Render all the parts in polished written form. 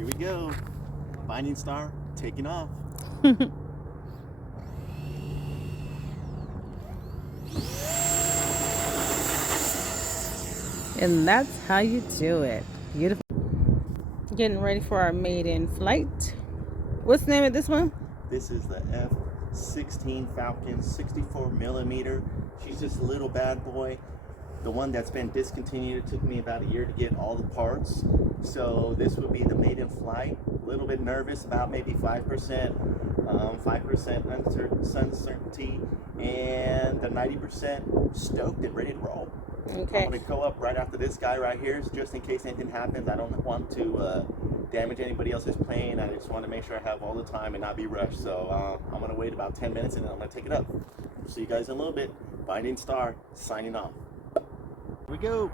Here we go. Binding star taking off. And that's how you do it. Beautiful. Getting ready for our maiden flight. What's the name of this one? This is the F-16 Falcon 64 millimeter. She's just a little bad boy. The one that's been discontinued. It took me about a year to get all the parts. So this would be the maiden flight. A little bit nervous, about maybe 5%, 5% uncertainty, and the 90% stoked and ready to roll. Okay. I'm gonna go up right after this guy right here, just in case anything happens. I don't want to damage anybody else's plane. I just want to make sure I have all the time and not be rushed. So I'm gonna wait about 10 minutes and then I'm gonna take it up. See you guys in a little bit. Binding Star signing off. Here we go.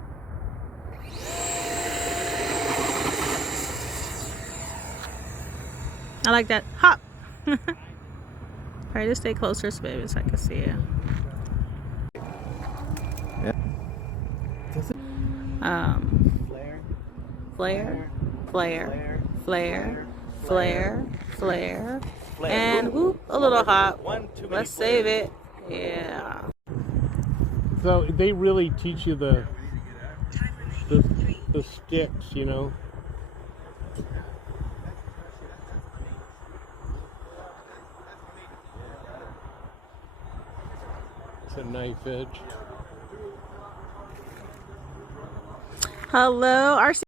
I like that. Hop. Try to stay closer, baby, so I can see it. Yeah. Flare, flare, flare, flare, flare, and whoop, a little hop. Let's save it. Yeah. So they really teach you the sticks, you know. It's a knife edge. Hello, RC.